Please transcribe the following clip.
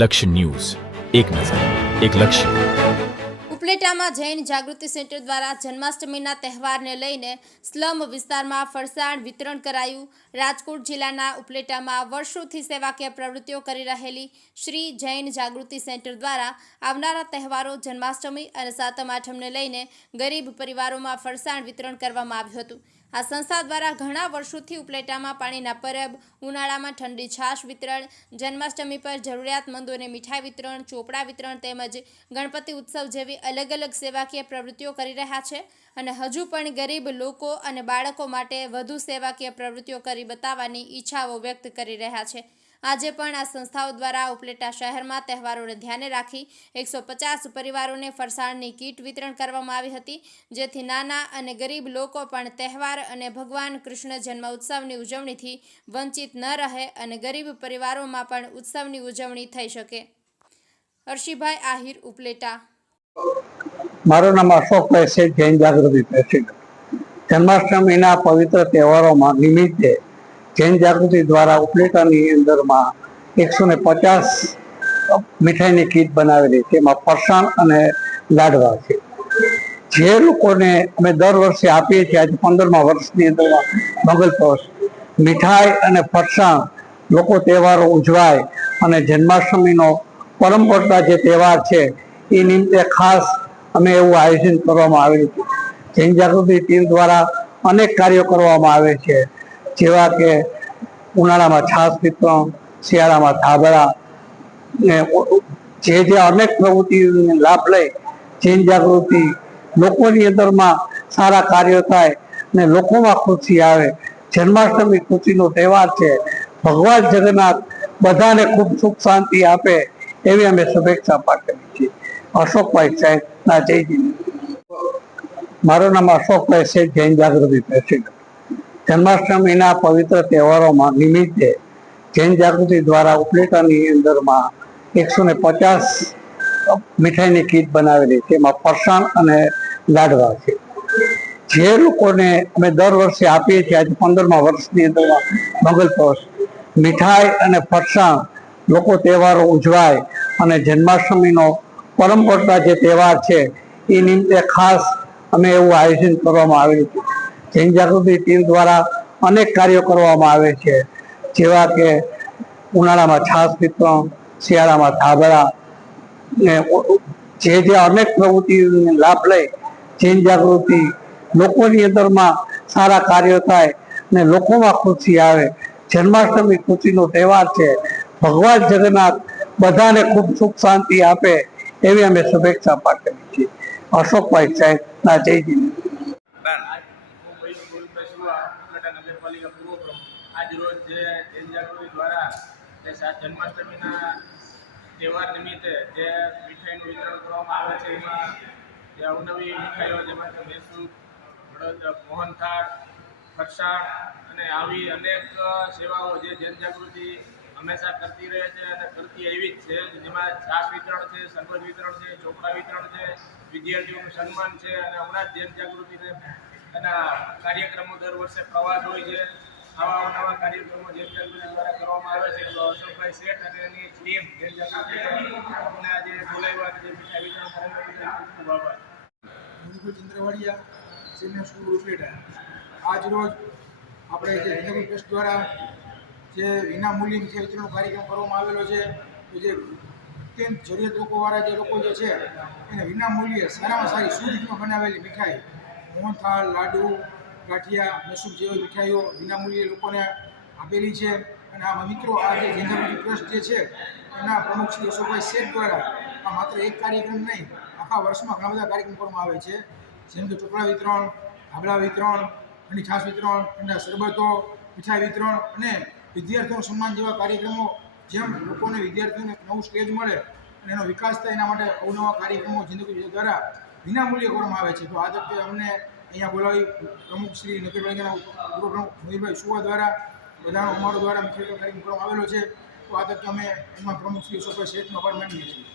લક્ષ્ય ન્યૂઝ, એક નજર, એક લક્ષ્ય. ઉપલેટામાં જૈન જાગૃતિ સેન્ટર દ્વારા જન્માષ્ટમીના તહેવારને લઈને સ્લમ વિસ્તારમાં ફરસાણ વિતરણ કરાયું. રાજકોટ જિલ્લાના ઉપલેટામાં વર્ષોથી સેવાકીય પ્રવૃત્તિઓ કરી રહેલી શ્રી જૈન જાગૃતિ સેન્ટર દ્વારા આવનારા તહેવારો જન્માષ્ટમી અને સાતમ આઠમને લઈને ગરીબ પરિવારોમાં ફરસાણ વિતરણ કરવામાં આવ્યું હતું. આ સંસ્થા દ્વારા ઘણા વર્ષોથી ઉપલેટામાં પાણીના પરબ, ઉનાળામાં ઠંડી છાશ વિતરણ, જન્માષ્ટમી પર જરૂરિયાતમંદોને મીઠાઈ વિતરણ, ચોપડા વિતરણ તેમજ ગણપતિ ઉત્સવ જેવી અલગ અલગ સેવાકીય પ્રવૃત્તિઓ કરી રહ્યા છે અને હજુ પણ ગરીબ લોકો અને બાળકો માટે વધુ સેવાકીય પ્રવૃત્તિઓ કરી બતાવવાની ઈચ્છાઓ વ્યક્ત કરી રહ્યા છે. આજે પણ આ સંસ્થાઓ દ્વારા ઉપલેટા શહેરમાં તહેવારોને ધ્યાને રાખી 150 પરિવારોને ફરસાણની કીટ વિતરણ કરવામાં આવી હતી, જેથી નાના અને ગરીબ લોકો પણ તહેવાર અને ભગવાન કૃષ્ણ જન્મ ઉત્સવની ઉજવણીથી વંચિત ન રહે અને ગરીબ પરિવારોમાં પણ ઉત્સવની ઉજવણી થઈ શકે. હર્ષિભાઈ આહિર, ઉપલેટા. મારું નામ અશોકભાઈ છે, જૈન જાગૃતિ પ્રેસિડેન્ટ. જન્માષ્ટમીના પવિત્ર તહેવારોમાં નિમિત્તે જૈન જાગૃતિ દ્વારા ઉપલેટાની અંદરમાં 150 મીઠાઈની કીટ બનાવેલી, તેમાં ફરસાણ અને લાડવા છે. જે લોકોને અમે દર વર્ષે આપીએ છીએ, આજે 15મા વર્ષની અંદરમાં મંગલપ્રવેશ મીઠાઈ અને ફરસાણ લોકો તહેવારો ઉજવાય અને જન્માષ્ટમીનો પરંપરા જે તહેવાર છે એ નિમિત્તે ખાસ અમે એવું આયોજન કરવામાં આવેલું છે. જૈન જાગૃતિ ટીમ દ્વારા અનેક કાર્યો કરવામાં આવે છે, જેવા કે ઉનાળામાં છાશ વિતરણ, શિયાળામાં ધાબળા, જે અનેક પ્રવૃત્તિઓનો લાભ લઈ જૈન જાગૃતિ લોકોની અંદરમાં સારા કાર્યો થાય ને લોકોમાં ખુશી આવે. જન્માષ્ટમી ખુશીનો તહેવાર છે. ભગવાન જગન્નાથ બધાને ખૂબ સુખ શાંતિ આપે એવી અમે શુભેચ્છા પાઠવીએ છીએ. અશોકભાઈ સાહેબના જયજી. મારું નામ અશોકભાઈ છે, જૈન જાગૃતિ પ્રેસિડેન્ટ. જન્માષ્ટમીના પવિત્ર તહેવારોમાં નિમિત્તે જૈન જાગૃતિ દ્વારા ઉપલેટાની અંદરમાં 150 મીઠાઈની કીટ બનાવેલી, તેમાં ફરસાણ અને લાડવા છે. જે લોકોને અમે દર વર્ષે આપીએ છીએ, આજે 15મા વર્ષની અંદરમાં મંગલપ્રવેશ મીઠાઈ અને ફરસાણ લોકો તહેવારો ઉજવાય અને જન્માષ્ટમીનો પરંપરા જે તહેવાર છે એ નિમિત્તે ખાસ અમે એવું આયોજન કરવામાં આવેલું છે. જૈન જાગૃતિ ટીમ દ્વારા અનેક કાર્યો કરવામાં આવે છે, જેવા કે ઉનાળામાં છાશ વિતરણ, શિયાળામાં ધાબળા, જે અનેક પ્રવૃત્તિઓનો લાભ લઈ જૈન જાગૃતિ લોકોની અંદરમાં સારા કાર્યો થાય ને લોકોમાં ખુશી આવે. જન્માષ્ટમી ખુશીનો તહેવાર છે. ભગવાન જગન્નાથ બધાને ખૂબ સુખ શાંતિ આપે એવી અમે શુભેચ્છા પાઠવીએ છીએ. અશોકભાઈ સાહેબના જયજી. નગરપાલિકા પૂર્વ પ્રમુખ. આજ રોજ જે જૈન જાગૃતિ દ્વારા જન્માષ્ટમીના તહેવાર નિમિત્તે જે મીઠાઈનું વિતરણ કરવામાં આવે છે, એમાં જે અવનવી મીઠાઈઓ જેમાં કે મૈસૂર, મોહનથાળ, ફરસાણ અને આવી અનેક સેવાઓ જે જૈન જાગૃતિ હંમેશા કરતી રહે છે અને કરતી એવી જ છે, જેમાં છાશ વિતરણ છે, શરબત વિતરણ છે, ચોપડા વિતરણ છે, વિદ્યાર્થીઓનું સન્માન છે અને હમણાં જ જૈન જાગૃતિને એના કાર્યક્રમો દર વર્ષે પ્રવાસ હોય છે. આવા અવનવા કાર્યક્રમો જૈન જાગૃતિ દ્વારા કરવામાં આવે છે. તો અશોકભાઈ શેઠ અને એની ટીમ જૈન જાગૃતિ અમને આજે બોલાવ્યા જે મીઠાઈ વિતરણ કરવા ખૂબ ખૂબ આભાર. Chandravadiya senior school Upleta. આજ રોજ આપણે જે હિન્દુ ટ્રસ્ટ દ્વારા જે વિનામૂલ્ય મીઠાઈ વિતરણનો કાર્યક્રમ કરવામાં આવેલો છે, તો જે અત્યંત જરૂરિયાત લોકોવાળા જે લોકો જે છે એને વિનામૂલ્યે સારામાં સારી શુદ્ધ બનાવેલી મીઠાઈ, મોહનથાળ, લાડુ, ગાંઠિયા, મૈસૂર જેવી મીઠાઈઓ વિનામૂલ્યે લોકોને આપેલી છે. અને આ મિત્રો આ જે જૈન જાગૃતિ ટ્રસ્ટ જે છે એના પ્રમુખ શ્રી અશોકભાઈ શેઠ દ્વારા આ માત્ર એક કાર્યક્રમ નહીં, આખા વર્ષમાં ઘણા બધા કાર્યક્રમ કરવામાં આવે છે, જેમ કે ચોપડા વિતરણ, ધાબળા વિતરણ, ઠંડી છાશ વિતરણ, ઠંડા શરબતો, મીઠાઈ વિતરણ અને વિદ્યાર્થીઓનું સન્માન જેવા કાર્યક્રમો, જેમ લોકોને વિદ્યાર્થીઓને નવું સ્ટેજ મળે અને એનો વિકાસ થાય એના માટે અવનવા કાર્યક્રમો જિંદગી દ્વારા વિનામૂલ્યે કરવામાં આવે છે. તો આ તકે અમને અહીંયા બોલાવી પ્રમુખ શ્રી નગરપાલિકાના પૂર્વ પ્રમુખ મયુરભાઈ સુવા દ્વારા બધાનો અમારો દ્વારા મીઠાઈનો કાર્યક્રમ કરવામાં આવેલો છે. તો આ તકે અમે એમાં પ્રમુખ શ્રી અશોકભાઈ શેઠનો આભાર માનીએ છીએ.